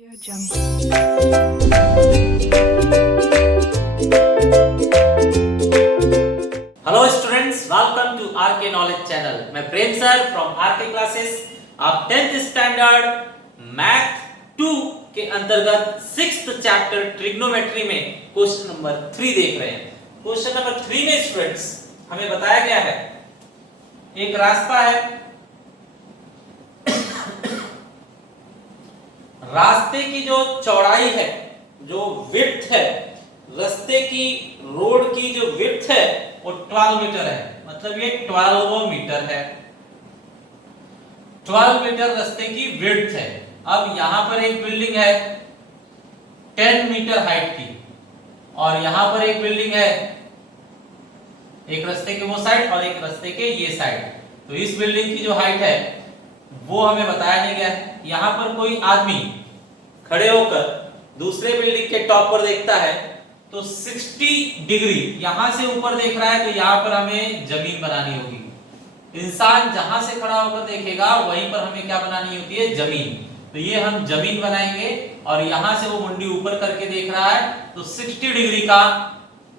Hello students, welcome to RK knowledge channel. मैं Prem sir from RK classes. आप 10th standard math 2 के अंतर्गत 6th chapter trigonometry में question number 3 देख रहे हैं। क्वेश्चन नंबर 3 में स्टूडेंट्स हमें बताया गया है एक रास्ता है, रास्ते की जो चौड़ाई है, जो विड्थ है, रास्ते की रोड की जो विड्थ है वो 12 मीटर है। मतलब ये 12 मीटर है, 12 मीटर रास्ते की विड्थ है। अब यहां पर एक बिल्डिंग है 10 मीटर हाइट की, और यहां पर एक बिल्डिंग है, एक रास्ते के वो साइड और एक रास्ते के ये साइड। तो इस बिल्डिंग की जो हाइट है वो हमें बताया नहीं गया है। यहां पर कोई आदमी खड़े होकर दूसरे बिल्डिंग के टॉप पर देखता है तो 60 डिग्री यहां से ऊपर देख रहा है, तो यहां पर हमें जमीन बनानी होगी। इंसान जहां से खड़ा होकर देखेगा वहीं पर हमें क्या बनानी होती है, जमीन। तो ये हम जमीन बनाएंगे, और यहां से वो मुंडी ऊपर करके देख रहा है तो 60 डिग्री का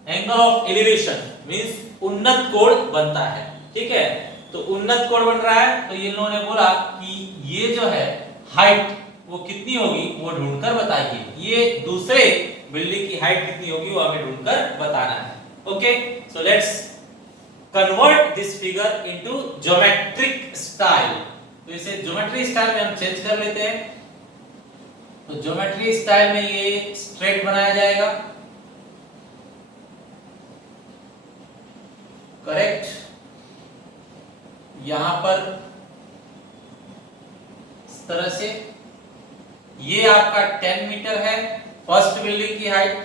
एंगल ऑफ एलिवेशन मींस उन्नत कोण बनता है। ठीक है, तो उन्नत कोण बन रहा है, तो ये लोगों ने बोला कि ये जो है हाइट वो कितनी होगी वो ढूंढकर बताइए। ये दूसरे बिल्डिंग की हाइट कितनी होगी वो हमें ढूंढकर बताना है। Okay, so let's convert this figure into geometric style. तो इसे ज्योमेट्री स्टाइल में हम चेंज कर लेते हैं। तो ज्योमेट्री स्टाइल में ये स्ट्रेट बनाया जाएगा, करेक्ट। यहां पर इस तरह से ये आपका 10 मीटर है फर्स्ट बिल्डिंग की हाइट,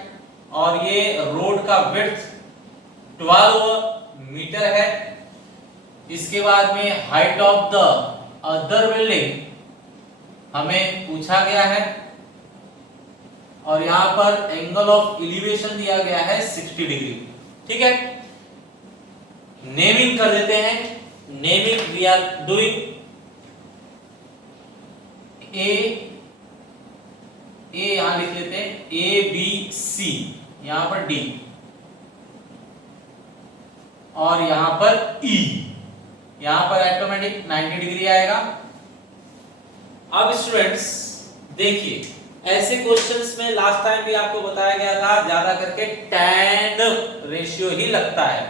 और ये रोड का विड्थ 12 मीटर है। इसके बाद में height of the other building हमें पूछा गया है, और यहां पर एंगल ऑफ एलिवेशन दिया गया है 60 डिग्री। ठीक है, नेमिंग कर देते हैं। Naming we are doing a यहां लिख लेते हैं, ए बी सी, यहां पर डी, और यहां पर ई। यहां पर ऑटोमेटिक 90 डिग्री आएगा। अब स्टूडेंट्स देखिए, ऐसे क्वेश्चंस में लास्ट टाइम भी आपको बताया गया था ज्यादा करके टैन रेशियो ही लगता है।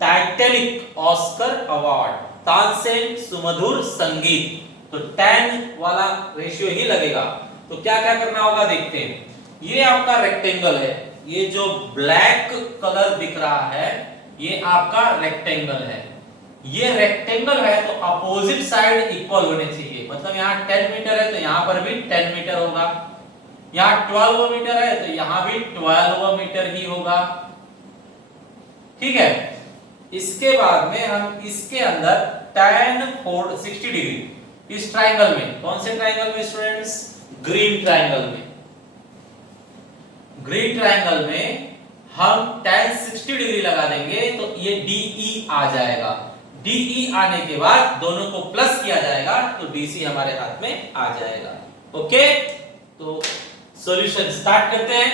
टाइटैनिक ऑस्कर अवार्ड, तानसेन सुमधुर संगीत, तो टैन वाला रेशियो ही लगेगा। तो क्या क्या करना होगा देखते हैं। ये आपका रेक्टेंगल है, ये जो ब्लैक कलर दिख रहा है ये आपका रेक्टेंगल है। ये रेक्टेंगल है तो अपोजिट साइड इक्वल होने चाहिए। मतलब यहाँ 10 मीटर है तो यहाँ पर भी 10 मीटर होगा, यहाँ 12 मीटर है तो यहाँ भी 12 मीटर ही होगा। ठीक है, इसके बाद में हम इसके अंदर tan 60 डिग्री इस ट्राइंगल में, कौन से ट्राइंगल में स्टूडेंट्स, ग्रीन ट्राइंगल में, ग्रीन ट्राइंगल में हम tan 60 डिग्री लगा देंगे तो ये DE आ जाएगा। DE आने के बाद दोनों को प्लस किया जाएगा तो DC हमारे हाथ में आ जाएगा। ओके, तो सॉल्यूशन स्टार्ट करते हैं।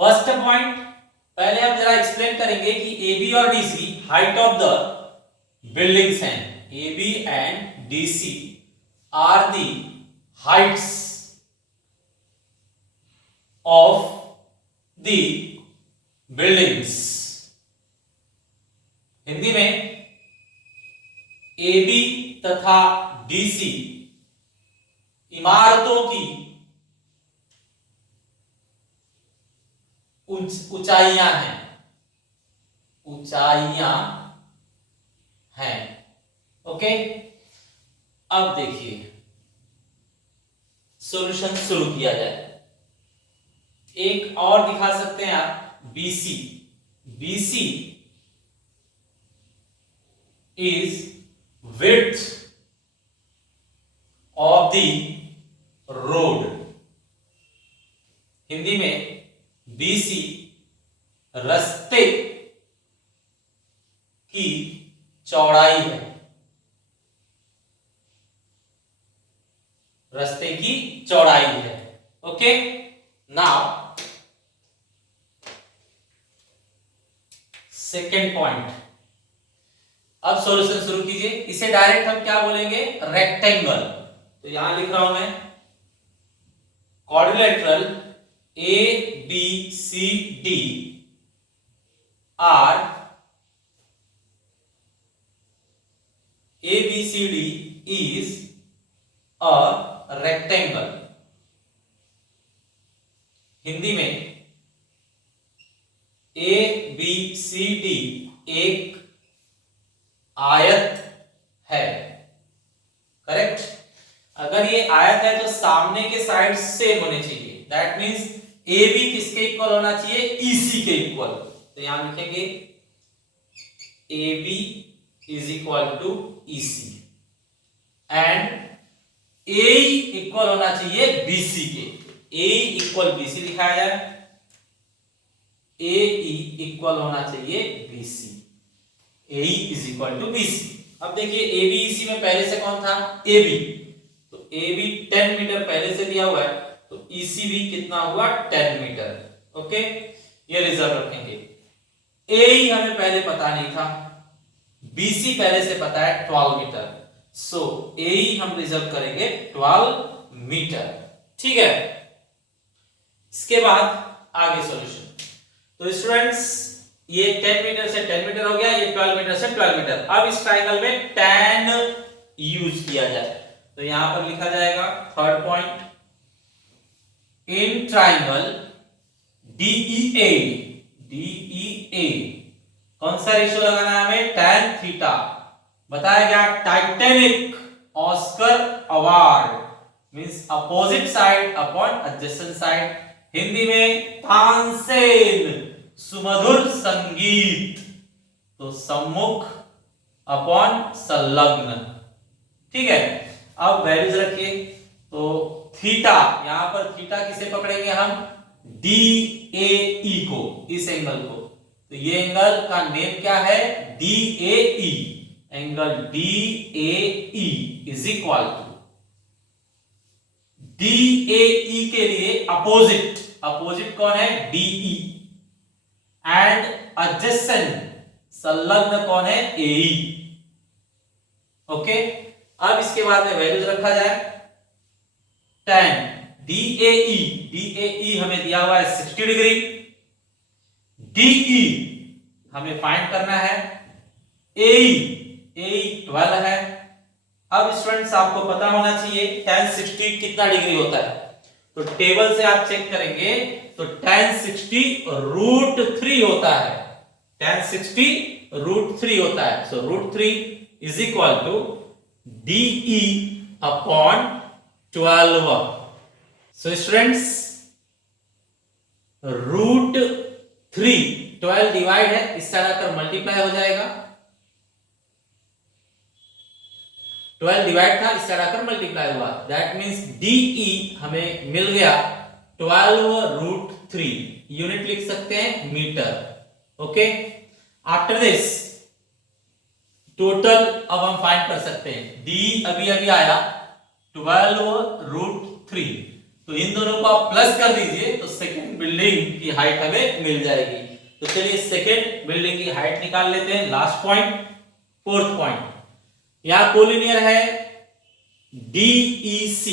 फर्स्ट पॉइंट पहले हम जरा एक्सप्लेन करेंगे कि AB और DC height of the buildings हैं। AB and DC are the heights of the buildings. Hindi में AB तथा DC इमारतों की ऊंचाइयां हैं, ऊंचाइयां हैं। ओके, अब देखिए सॉल्यूशन शुरू किया जाए। एक और दिखा सकते हैं आप, BC। BC is width of the road। Hindi में BC रास्ते की चौड़ाई है, रास्ते की चौड़ाई है। Okay, now second point. अब सॉल्यूशन शुरू कीजिए। इसे डायरेक्ट हम क्या बोलेंगे, रेक्टेंगल। तो यहां लिख रहा हूं मैं quadrilateral A B C D are ABCD is a rectangle। Hindi में ABCD एक आयत है। करेक्ट। अगर ये आयत है तो सामने के साइड सेम होने चाहिए। दैट मींस AB किसके इक्वल होना चाहिए, EC के इक्वल। तो यहां लिखेंगे AB is equal to EC and AE equal होना चाहिए BC के। AE इक्वल BC लिखाया जाए, AE इक्वल होना चाहिए BC, AE is equal to BC। अब देखिए AB EC में पहले से कौन था, AB। तो AB 10 मीटर पहले से दिया हुआ है, तो EC भी कितना हुआ, 10 मीटर। ओके, ये रिजर्व रखेंगे। AE हमें पहले पता नहीं था, BC पहले से पता है 12 मीटर, सो AE हम रिजर्व करेंगे 12 मीटर। ठीक है, इसके बाद आगे सॉल्यूशन। तो स्टूडेंट्स ये 10 मीटर से 10 मीटर हो गया, ये 12 मीटर से 12 मीटर। अब इस ट्रायंगल में tan यूज किया जाए, तो यहां पर लिखा जाएगा third point, in triangle DEA, DEA कौन सा रेशियो लगाना है हमें, tan थीटा। बताया गया Titanic Oscar award means opposite side upon adjacent side. Hindi में तानसेन सुमधुर संगीत, तो सम्मुख अपॉन संलग्न। ठीक है, अब वैल्यूज रखिए। तो थीटा, यहां पर थीटा किसे पकड़ेंगे हम, DAE को, इस एंगल को। तो ये एंगल का नेम क्या है, DAE। Angle DAE is equal to DAE के लिए अपोजिट, अपोजिट कौन है, DE एंड एडजेसेंट संलग्न कौन है, AE। ओके, अब इसके बाद में वैल्यूज रखा जाए। tan DAE, DAE हमें दिया हुआ है 60 डिग्री, DE हमें फाइंड करना है, AE 12 है। अब स्टूडेंट्स आपको पता होना चाहिए tan 60 कितना डिग्री होता है, तो टेबल से आप चेक करेंगे तो tan 60 √3 होता है, tan 60 √3 होता है। So √3 is equal to DE upon 12। So students √3 12 divide है, इस साइड आकर मल्टीप्लाई हो जाएगा, 12 डिवाइड था, इस साइड आकर मल्टीप्लाई हुआ। दैट मींस DE हमें मिल गया 12√3, यूनिट लिख सकते हैं metre. Okay, after this total अब हम फाइंड कर सकते हैं। D अभी अभी आया 12√3, तो इन दोनों को आप प्लस कर दीजिए तो सेकेंड बिल्डिंग की हाइट हमें मिल जाएगी। तो चलिए सेकेंड बिल्डिंग की हाइट निकाल लेते हैं। लास्ट पॉइंट, फोर्थ पॉइंट, यहां कोलिनियर है DEC,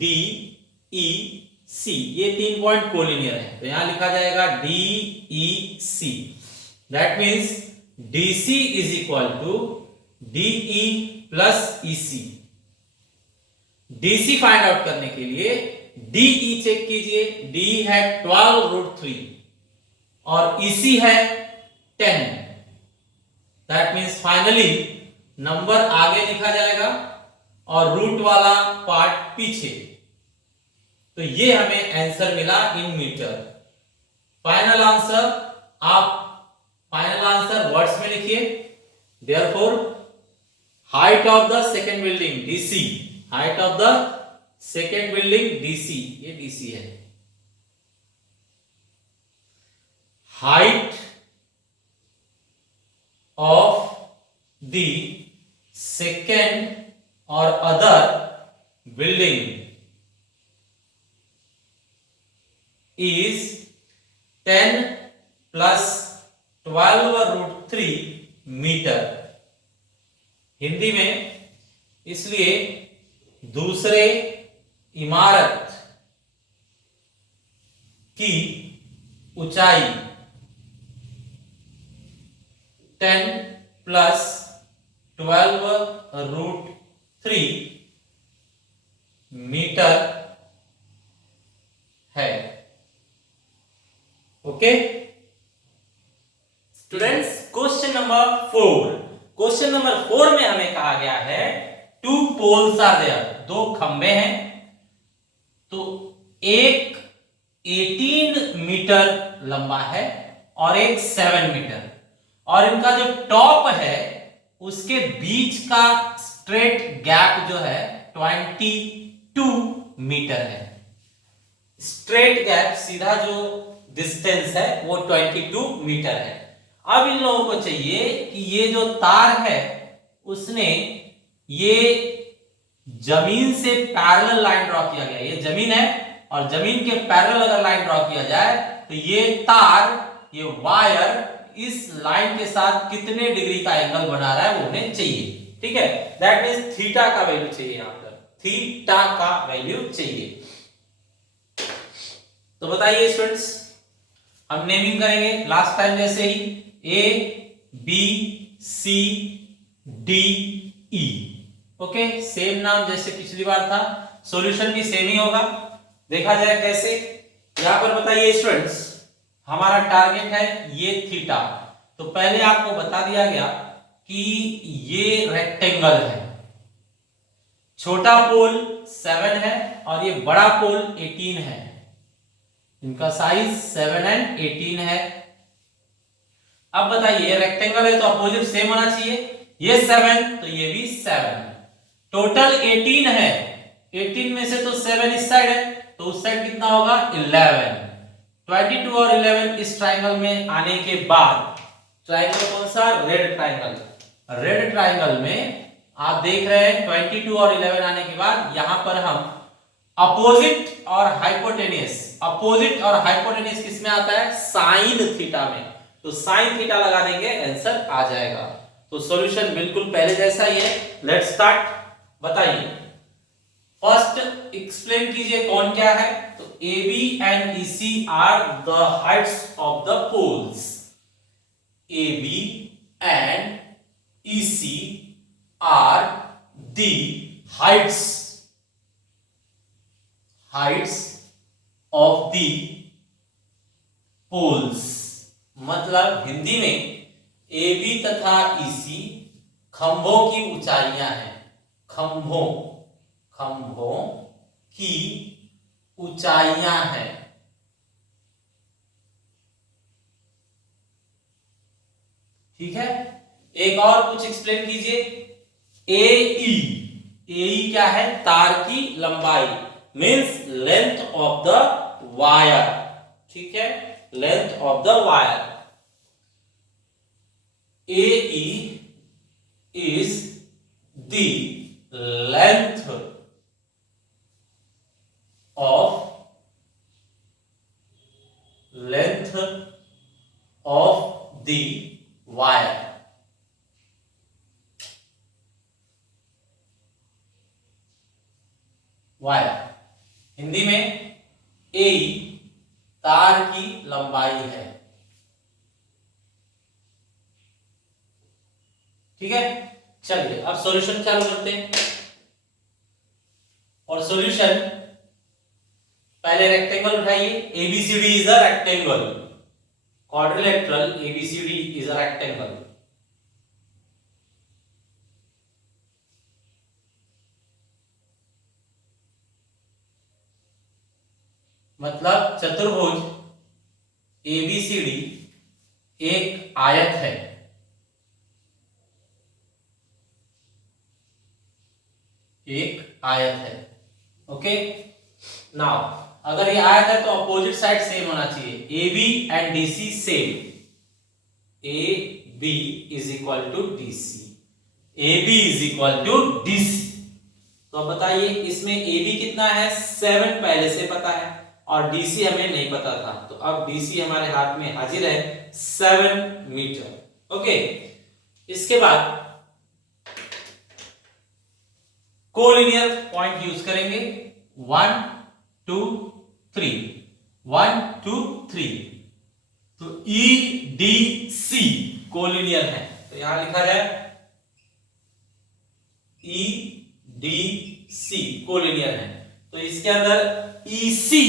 DEC, ये 3 पॉइंट कोलिनियर है, तो यहां लिखा जाएगा DEC। That means DC is equal to DE plus EC। DC find out करने के लिए DE चेक कीजिए, DE है 12√3 और EC है 10। दैट मींस फाइनली नंबर आगे लिखा जाएगा और रूट वाला पार्ट पीछे। तो ये हमें आंसर मिला इन मीटर। फाइनल आंसर, आप फाइनल आंसर वर्ड्स में लिखिए। Therefore height of the second building DC, height of the second building DC, ये DC है। हाइट ऑफ द सेकेंड और other building is 10 plus 12√3 metre. Hindi में, इसलिए दूसरे इमारत की ऊंचाई 10 प्लस 12√3 मीटर है। Okay students, question number 4। Question number 4 में हमें कहा गया है 2 पोल्स आर देयर, 2 खंबे हैं, तो एक 18 मीटर लंबा है और एक 7 मीटर, और इनका जो टॉप है उसके बीच का स्ट्रेट गैप जो है 22 मीटर है। स्ट्रेट गैप, सीधा जो डिस्टेंस है वो 22 मीटर है। अब इन लोगों को चाहिए कि ये जो तार है उसने ये जमीन से पैरेलल लाइन ड्रॉ किया गया, ये जमीन है और जमीन के पैरेलल अगर लाइन ड्रॉ किया जाए तो ये तार, ये वायर इस लाइन के साथ कितने डिग्री का एंगल बना रहा है वो हमें चाहिए। ठीक है, दैट मींस थीटा का वैल्यू चाहिए, यहां पर थीटा का वैल्यू चाहिए। तो बताइए स्टूडेंट्स, हम नेमिंग करेंगे लास्ट टाइम जैसे ही, A B C D E. Okay, same नाम जैसे पिछली बार था, सॉल्यूशन भी सेम ही होगा। देखा जाए कैसे, यहां पर बताइए स्टूडेंट्स, हमारा टारगेट है ये थीटा, तो पहले आपको बता दिया गया कि ये रेक्टेंगल है, छोटा पोल 7 है और ये बड़ा पोल 18 है, इनका साइज 7 एंड 18 है। अब बताइए, ये रेक्टेंगल है तो अपोजिट सेम होना चाहिए, ये 7 तो ये भी 7, टोटल 18 है, 18 में से तो 7 इस साइड है तो उस साइड कितना होगा 11, 22 और 11 इस ट्राइंगल में आने के बाद, ट्राइंगल कौन सा, रेड ट्राइंगल, रेड ट्राइंगल में आप देख रहे हैं 22 और 11 आने के बाद यहां पर हम अपोजिट और हाइपोटेनियस, अपोजिट और हाइपोटेनियस किसमें आता है, साइन थीटा में, तो साइन थीटा लगा देंगे, आंसर आ जाएगा। तो सॉल्यूशन बिल्कुल पहले जैसा ही है। लेट्स स्टार्ट, बताइए फर्स्ट एक्सप्लेन कीजिए कौन क्या है। तो A B and E C are the heights of the poles, A B and E C are the heights of the poles. मतलब हिंदी में ए बी तथा ई सी खंभों की ऊंचाइयां हैं, खंभों की ऊंचाइयां हैं। ठीक है, एक और कुछ एक्सप्लेन कीजिए। ए क्या है, तार की लंबाई, means length of the wire. ठीक है, length of the wire. AE is the length of the wire। Wire Hindi में AE तार की लंबाई है। ठीक है, चलिए अब सॉल्यूशन चालू करते हैं। और सॉल्यूशन, पहले रेक्टेंगल उठाइए, ABCD is a rectangle, quadrilateral ABCD is a rectangle. मतलब चतुर्भुज ABCD एक आयत है, एक आयत है। ओके, नाउ अगर ये आयत है तो अपोजिट साइड सेम होना चाहिए, AB and DC same, AB is equal to DC, AB is equal to DC। तो अब बताइए इसमें AB कितना है, 7 पहले से पता है, और डीसी हमें नहीं पता था, तो अब डीसी हमारे हाथ में हाजिर है 7 मीटर। ओके, इसके बाद कोलिनियर पॉइंट यूज करेंगे 1 2 3 1 2 3, तो ई डी सी कोलिनियर है, तो यहां लिखा जाए ई डी सी कोलिनियर है। तो इसके अंदर ईसी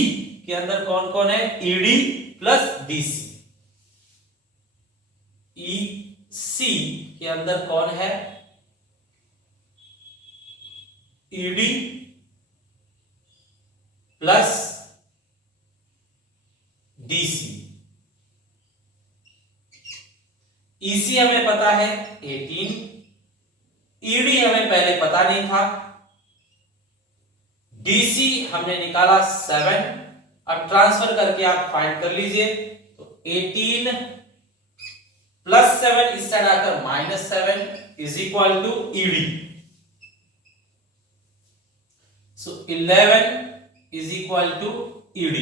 के अंदर कौन कौन है, ईडी प्लस डीसी। ईसी के अंदर कौन है, ईडी प्लस डीसी। ईसी हमें पता है 18, ईडी हमें पहले पता नहीं था, डीसी हमने निकाला 7। अब ट्रांसफर करके आप फाइंड कर लीजिए, तो 18 प्लस 7 इस साइड आकर -7 is equal to ED. So 11 is equal to ED.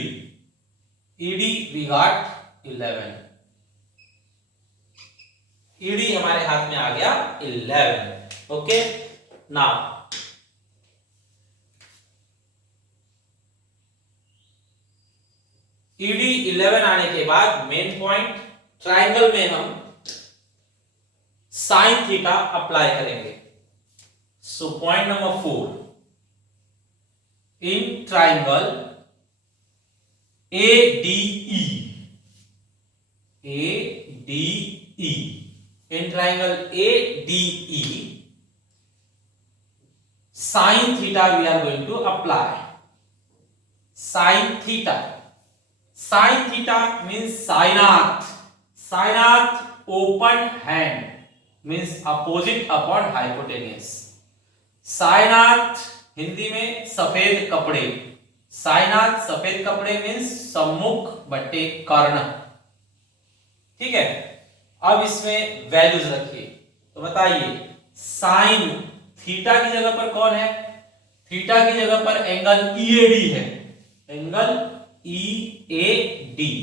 ED we got 11. ED हमारे हाथ में आ गया 11. Okay. Now ED 11 आने के बाद मेन पॉइंट ट्राइंगल में हम साइन थीटा अप्लाई करेंगे। So point number 4, in triangle ADE, in triangle ADE, sin theta we are going to apply. Sin theta means sinath. Sinath open hand means opposite upon hypotenuse. Sinath Hindi में सफेद कपड़े, साइनाथ सफेद कपड़े means सम्मुख बट्टे कर्ण। ठीक है, अब इसमें वैल्यूज रखिए, तो बताइए साइन थीटा की जगह पर कौन है, थीटा की जगह पर एंगल ईएडी है, एंगल ईएडी।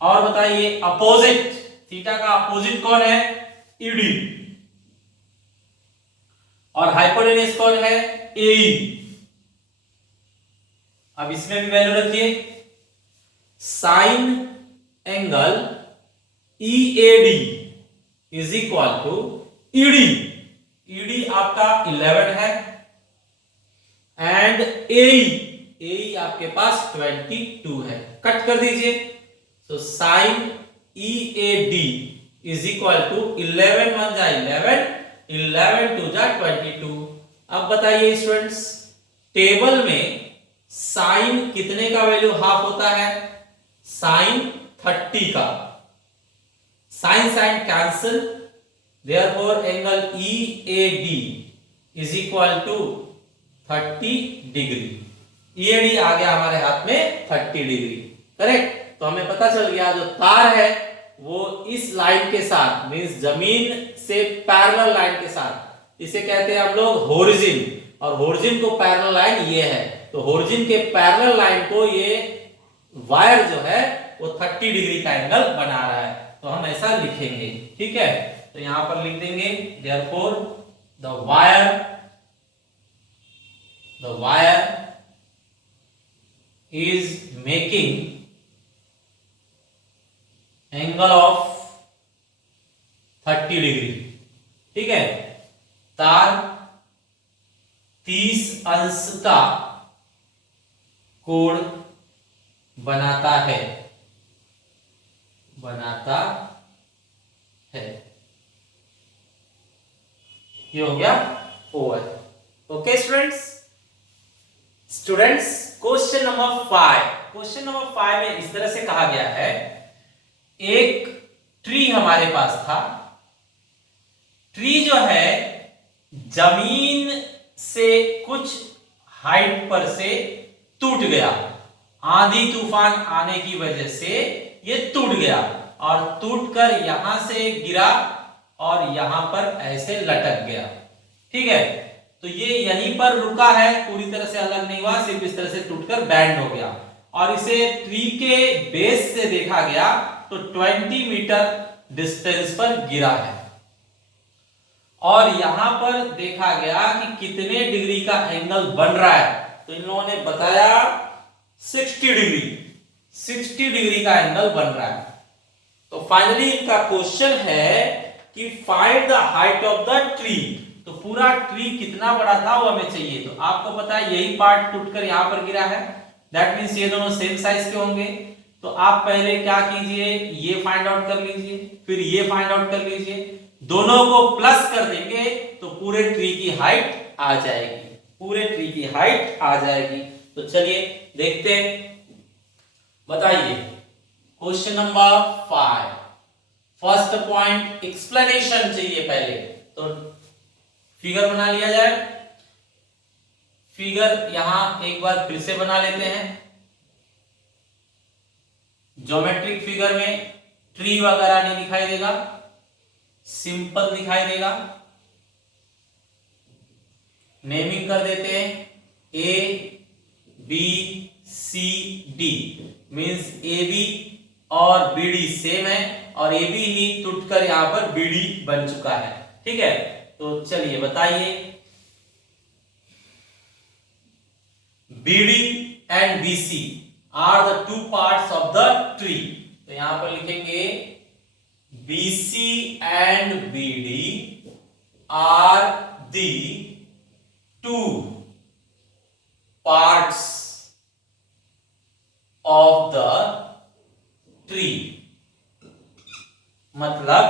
और बताइए अपोजिट, थीटा का अपोजिट कौन है, ईडी। और हाइपोटेन्यूज कौन है, एई। अब इसमें भी वैल्यू रखिए, sine angle EAD is equal to ED. ED आपका 11 है एंड एई आपके पास 22 है, कट कर दीजिए। So sine EAD is equal to 11 1 जा 11, 11 2 जा 22। अब बताइए स्टूडेंट्स, टेबल में साइन कितने का वैल्यू हाफ होता है, साइन 30 का। Sine sine cancel, therefore angle EAD is equal to 30 degree. EAD आ गया हमारे हाथ में 30 डिग्री, करेक्ट। तो हमें पता चल गया जो तार है वो इस लाइन के साथ मींस जमीन से पैरेलल लाइन के साथ, इसे कहते हैं हम लोग होरिजिन, और होरिजिन को पैरेलल लाइन ये है, तो होरिजिन के पैरेलल लाइन को ये वायर जो है वो 30 डिग्री का एंगल बना रहा है, तो हम ऐसा लिखेंगे। ठीक है, तो यहां पर लिख देंगे therefore the wire is making angle of 30 degree. ठीक है, तार 30 अंश का कोण बनाता है, ये हो गया over. Okay students, question number 5। Question number 5 में इस तरह से कहा गया है, एक ट्री हमारे पास था, ट्री जो है जमीन से कुछ हाइट पर से टूट गया, आंधी तूफान आने की वजह से ये टूट गया और टूटकर यहां से गिरा और यहां पर ऐसे लटक गया। ठीक है, तो ये यहीं पर रुका है, पूरी तरह से अलग नहीं हुआ, सिर्फ इस तरह से टूटकर बैंड हो गया। और इसे ट्री के बेस से देखा गया तो 20 मीटर डिस्टेंस पर गिरा है। और यहां पर देखा गया कि कितने डिग्री का एंगल बन रहा है, तो इन लोगों ने बताया 60 डिग्री, 60 डिग्री का एंगल बन रहा है। तो फाइनली इनका क्वेश्चन है कि find the height of the tree. तो पूरा ट्री कितना बड़ा था वो हमें चाहिए। तो आपको पता है यही पार्ट टूटकर यहां पर गिरा है, दैट मींस ये दोनों सेम साइज के होंगे। तो आप पहले क्या कीजिए, ये फाइंड आउट कर लीजिए, फिर ये फाइंड आउट कर लीजिए, दोनों को प्लस कर देंगे तो पूरे ट्री की हाइट आ जाएगी, पूरे ट्री की हाइट आ जाएगी। तो चलिए देखते हैं, बताइए question number 5। First point explanation चाहिए पहले, तो फिगर बना लिया जाए। फिगर यहां एक बार फिर से बना लेते हैं। ज्योमेट्रिक फिगर में ट्री वगैरह नहीं दिखाई देगा, सिंपल दिखाई देगा। नेमिंग कर देते हैं, A B C D, means A B और बी डी सेम है, और ए बी ही टूटकर यहां पर बी डी बन चुका है। ठीक है, तो चलिए बताइए, B D and B C are the two parts of the tree. तो यहां पर लिखेंगे BC and BD are the two parts of the tree। मतलब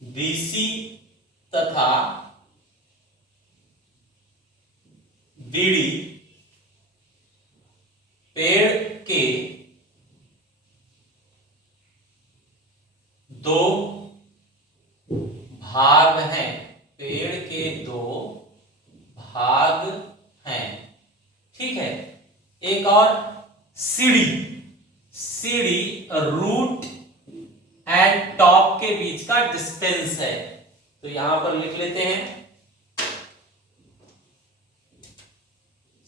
BC तथा BD पेड़ के दो भाग हैं, पेड़ के दो भाग हैं। ठीक है, एक और सीढ़ी, सीढ़ी रूट एंड टॉप के बीच का डिस्टेंस है। तो यहां पर लिख लेते हैं,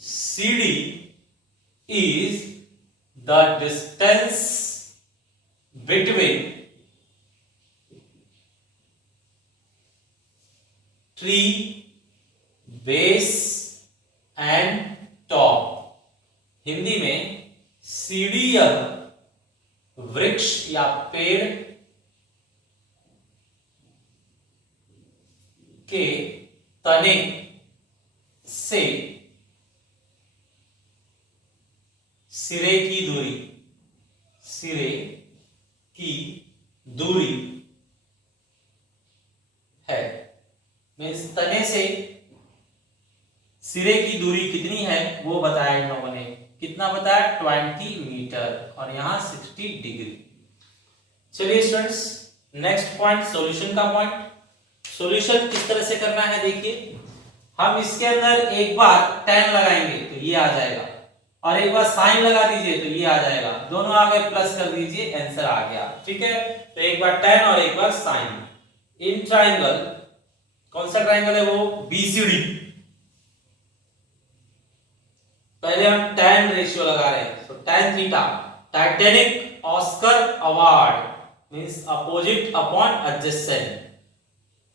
सीढ़ी is the distance between tree base and top. Hindi में सीढ़ी यह वृक्ष या पेड़ के तने से सिरे की दूरी, सिरे की दूरी है। मीन्स तने से सिरे की दूरी कितनी है वो बताया इन लोगों ने। कितना बताया? 20 मीटर, और यहां 60 डिग्री। चलिए स्टूडेंट्स, नेक्स्ट पॉइंट सॉल्यूशन का पॉइंट। सॉल्यूशन किस तरह से करना है देखिए, हम इसके अंदर एक बार tan लगाएंगे तो ये आ जाएगा, और एक बार साइन लगा दीजिए तो ये आ जाएगा, दोनों आगे प्लस कर दीजिए, आंसर आ गया। ठीक है, तो एक बार tan और एक बार साइन। इन ट्राइंगल, कौन सा ट्राइंगल है वो? बीसीडी। पहले हम tan रेशियो लगा रहे हैं, तो tan theta, Titanic Oscar award means opposite upon adjacent.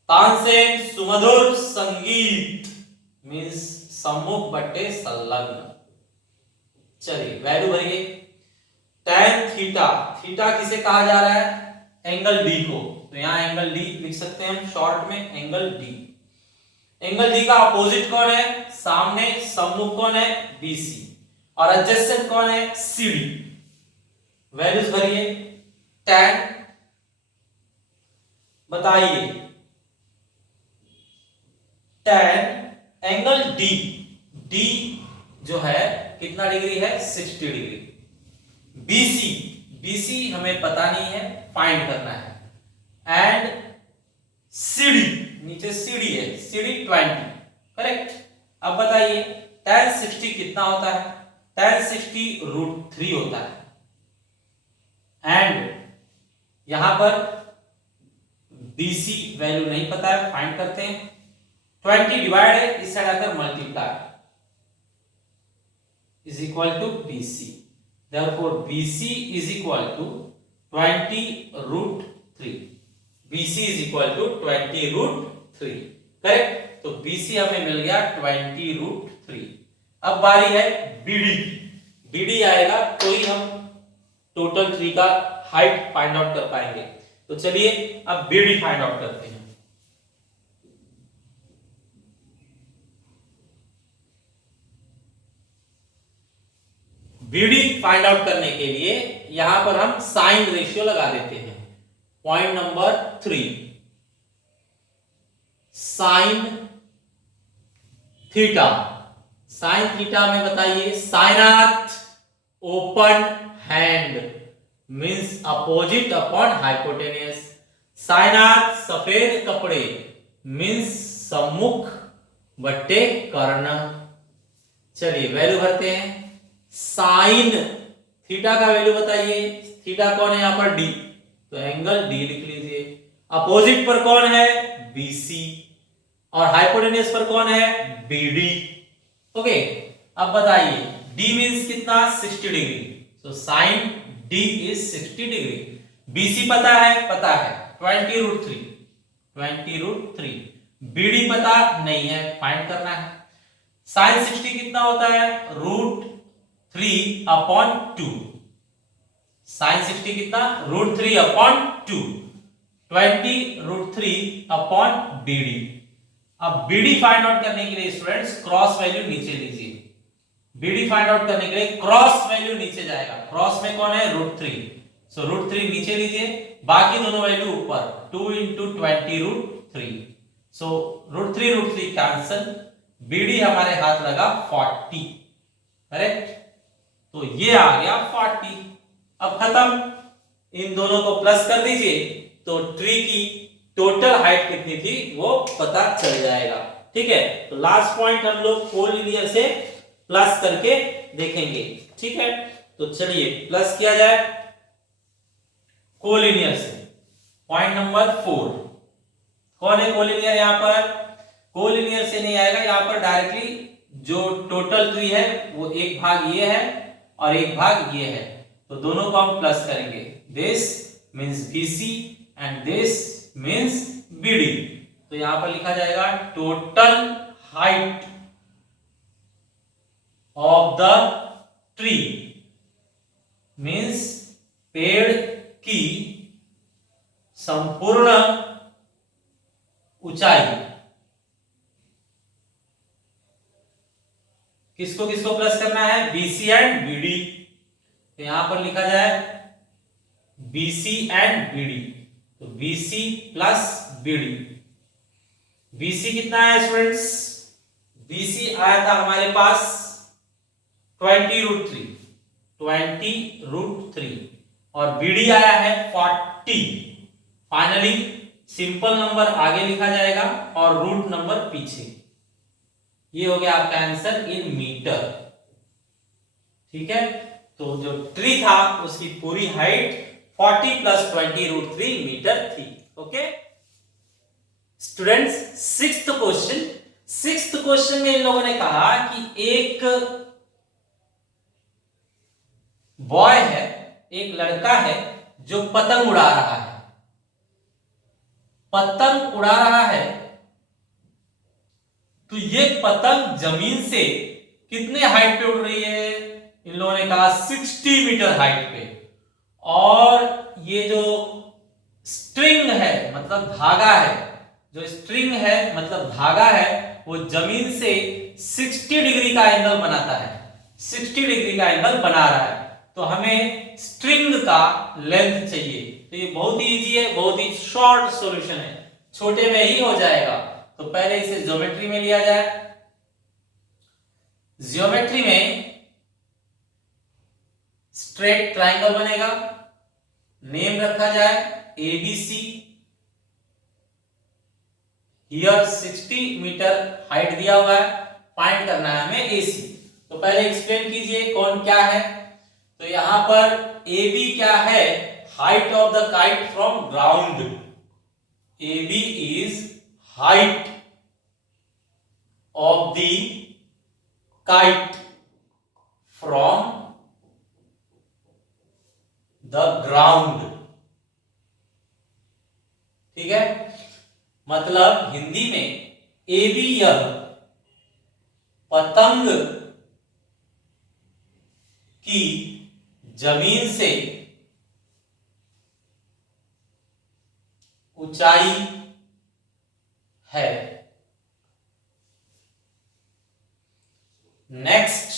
Tansen सुमधुर संगीत मींस सम्मुख बट्टे संलग्न। चलिए वैल्यू भरिए। tan थीटा, थीटा किसे कहा जा रहा है? एंगल डी को, तो यहां एंगल डी लिख सकते हैं हम शॉर्ट में, एंगल डी। एंगल डी का अपोजिट कौन है? सामने सम्मुख कौन है? बीसी, और एडजेसेंट कौन है? सीडी। वैल्यूज भरिए। tan, बताइए tan एंगल डी, डी जो है कितना डिग्री है? 60 डिग्री। बीसी, बीसी हमें पता नहीं है, फाइंड करना है। एंड सीडी, नीचे सीडी है, सीडी 20, करेक्ट। अब बताइए tan 60 कितना होता है? tan 60 √3 होता है। एंड यहां पर BC वैल्यू नहीं पता है, फाइंड करते हैं। 20 डिवाइड है, इस साइड आकर multiply, is equal to BC. Therefore BC is equal to 20 root 3. BC is equal to 20 root 3. Correct? तो BC हमें मिल गया 20 root 3. अब बारी है BD की. BD आएगा तो ही हम टोटल 3 का हाइट फाइंड आउट कर पाएंगे. तो चलिए अब BD फाइंड आउट करते हैं. BD फाइंड आउट करने के लिए यहां पर हम साइन रेशियो लगा देते हैं. Point number 3, sine theta. Sine theta में बताइए, Sainath open hand means opposite upon hypotenuse. Sainath सफेद कपड़े मींस सम्मुख बट्टे कर्ण. चलिए वैल्यू भरते हैं. साइन थीटा का वैल्यू बताइए. थीटा कौन है यहां पर? डी. तो एंगल डी लिख लीजिए. अपोजिट पर कौन है? बीसी. और हाइपोटेन्यूज पर कौन है? बीडी. ओके, अब बताइए डी मींस कितना? 60 degree. So sine D is 60 degree. BC पता है? पता है 20 रूट 3. 20 रूट 3. बीडी पता नहीं है, फाइंड करना है. साइन 60 कितना होता है? Root 3 upon 2. साइन 60 कितना? Root 3 upon 2. 20 root 3 upon BD. अब बीडी फाइंड आउट करने के लिए स्टूडेंट्स क्रॉस वैल्यू नीचे लीजिए. बीडी फाइंड आउट करने के लिए क्रॉस वैल्यू नीचे जाएगा. क्रॉस में कौन है? रूट 3. सो रूट 3 नीचे लीजिए, बाकी दोनों वैल्यू ऊपर. 2 into 20 root 3. So root 3 cancel. BD हमारे हाथ लगा 40. करेक्ट? तो ये आ गया 40. अब खत्म. इन दोनों को प्लस कर दीजिए तो ट्री की टोटल हाइट कितनी थी वो पता चल जाएगा. ठीक है? तो लास्ट पॉइंट हम लोग कोलिनियर से प्लस करके देखेंगे. ठीक है? तो चलिए प्लस किया जाए कोलिनियर से. Point number 4. कौन है कोलिनियर यहां पर? कोलिनियर से नहीं आएगा यहां पर. डायरेक्टली जो टोटल ट्री है वो एक भाग ये है और एक भाग ये है, तो दोनों को हम प्लस करेंगे. This means BC and this means BD. तो यहां पर लिखा जाएगा total height of the tree means पेड़ की संपूर्ण ऊंचाई. किसको किसको प्लस करना है? BC and BD. तो यहां पर लिखा जाए BC एंड BD. तो BC प्लस BD. BC कितना है स्टूडेंट्स? BC आया था हमारे पास 20 रूट 3. 20 रूट 3 और BD आया है 40. फाइनली सिंपल नंबर आगे लिखा जाएगा और रूट नंबर पीछे. ये हो गया आपका आंसर इन मीटर. ठीक है? तो जो ट्री था उसकी पूरी हाइट 40 प्लस 20 रूट 3 मीटर थी. ओके स्टूडेंट्स, सिक्स्थ क्वेश्चन में इन लोगों ने कहा कि एक बॉय है, एक लड़का है जो पतंग उड़ा रहा है. पतंग उड़ा रहा है तो ये पतंग जमीन से कितने हाइट पे उड़ रही है? इन लोगों ने कहा 60 मीटर हाइट पे. और ये जो स्ट्रिंग है मतलब धागा है, जो स्ट्रिंग है मतलब धागा है, वो जमीन से 60 डिग्री का एंगल बनाता है. 60 डिग्री का एंगल बना रहा है. तो हमें स्ट्रिंग का लेंथ चाहिए. तो ये बहुत ही इजी है, बहुत ही शॉर्ट सॉल्यूशन है, छोटे में ही हो जाएगा. तो पहले इसे ज्योमेट्री में लिया जाए. ज्योमेट्री में स्ट्रेट ट्राइंगल बनेगा. नेम रखा जाए ABC. हियर 60 मीटर हाइट दिया हुआ है, फाइंड करना है हमें AC. तो पहले एक्सप्लेन कीजिए कौन क्या है. तो यहां पर AB क्या है? Height of the kite from ground. AB is height of the kite from the ground. ठीक है, मतलब हिंदी में AB यह पतंग की जमीन से ऊंचाई है। नेक्स्ट,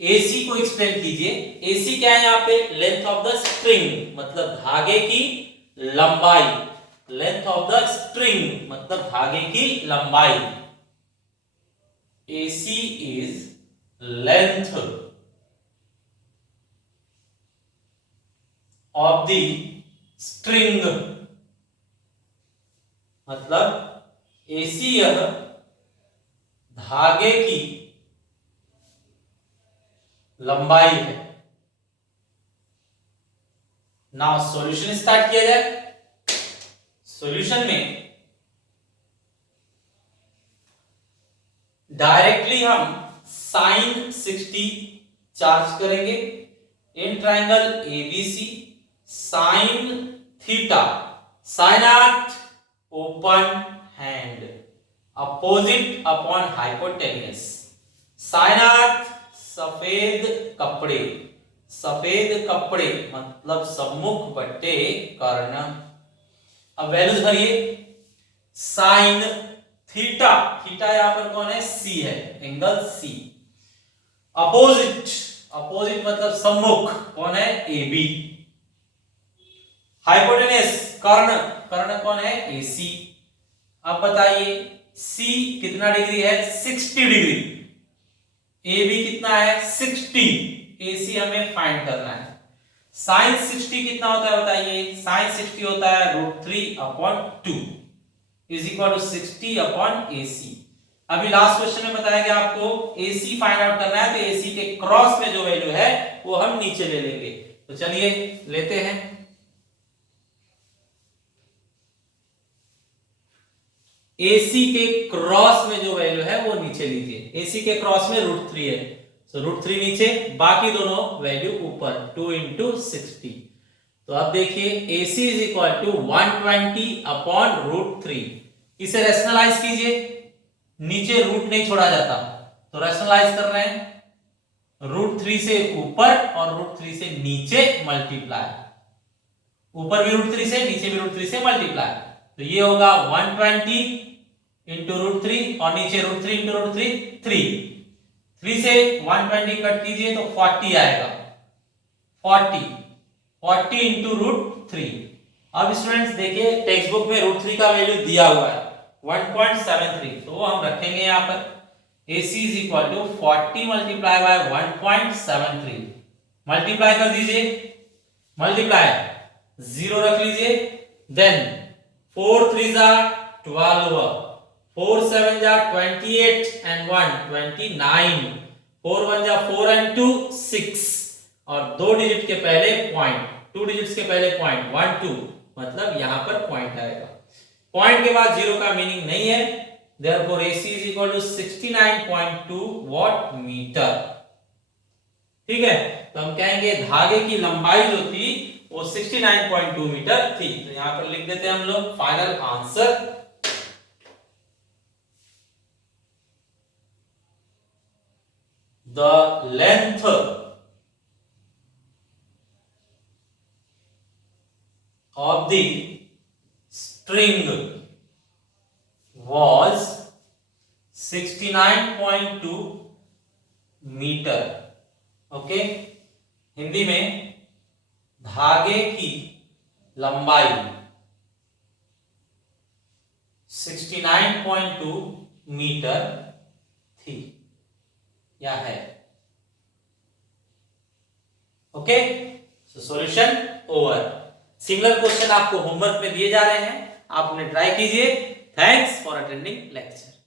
AC को एक्सप्लेन कीजिए। AC क्या है यहाँ पे? लेंथ ऑफ द स्ट्रिंग, मतलब धागे की लंबाई। लेंथ ऑफ द स्ट्रिंग मतलब धागे की लंबाई। AC is length of the string, मतलब AC यह धागे की लंबाई है। नाउ सॉल्यूशन स्टार्ट किया जाए। सॉल्यूशन में डायरेक्टली हम साइन 60 चार्ज करेंगे in triangle ABC। Sine theta, साइनार्थ open hand, opposite upon hypotenuse. साइनार्थ सफेद कपड़े, सफेद कपड़े मतलब सम्मुख बट्टे कर्ण। अब वैल्यूज भरिए। साइन थीटा, थीटा यहां पर कौन है? C है, एंगल C। अपोजिट, अपोजिट मतलब सम्मुख, कौन है? AB। हाइपोटेन्यूस कर्ण, कर्ण कौन है? AC। अब बताइए C कितना डिग्री है? 60 डिग्री। AB कितना है? 60। AC हमें फाइंड करना है। साइन 60 कितना होता है बताइए? साइन 60 होता है √3/2 is equal to 60 upon AC। अभी लास्ट क्वेश्चन में बताया गया आपको AC फाइंड आउट करना है, तो AC के क्रॉस में जो वैल्यू है वो हम नीचे ले लेंगे। तो चलिए लेते हैं। AC के क्रॉस में जो वैल्यू है वो नीचे लीजिए। AC के क्रॉस में √3 है, तो √3 नीचे, बाकी दोनों वैल्यू ऊपर, 2 × 60। तो अब देखिए AC is equal to 120 upon √3। इसे रैशनलाइज कीजिए, नीचे रूट नहीं छोड़ा जाता, तो रैशनलाइज कर रहे हैं। √3 से ऊपर और √3 से नीचे मल्टीप्लाई, ऊपर भी √3 से, नीचे भी √3 से मल्टीप्लाई, तो ये होगा 120 × √3 और नीचे √3 × √3 3। 3 से 120 कट कीजिए तो 40 आएगा, 40 × √3। अब स्टूडेंट्स देखिए टेक्स्ट बुक में √3 का वैल्यू दिया हुआ है 1.73, तो वो हम रखेंगे यहाँ पर। AC is equal to 40 multiply by 1.73। Multiply कर दीजिए, मल्टीप्लाई 0 रख लीजिए, देन 4 3 जा 12, 4 7 जा 28 and 1 29, 4 1 जा 4 and 2 6, और 2 डिजिट के पहले पॉइंट, 2 डिजिट्स के पहले पॉइंट 1 2, मतलब यहां पर पॉइंट आएगा। पॉइंट के बाद 0 का मीनिंग नहीं है, therefore AC is equal to 69.2 what metre. ठीक है, तो हम कहेंगे धागे की लंबाई जो थी वो 69.2 मीटर थी। तो यहां पर लिख देते हैं हम लोग final answer. The length of the string was 69.2 metre. Okay, Hindi में धागे की लंबाई 69.2 मीटर थी या है। Okay, so solution over. Similar question आपको होमवर्क में दिए जा रहे हैं, आप उन्हें ट्राई कीजिए। Thanks for attending lecture.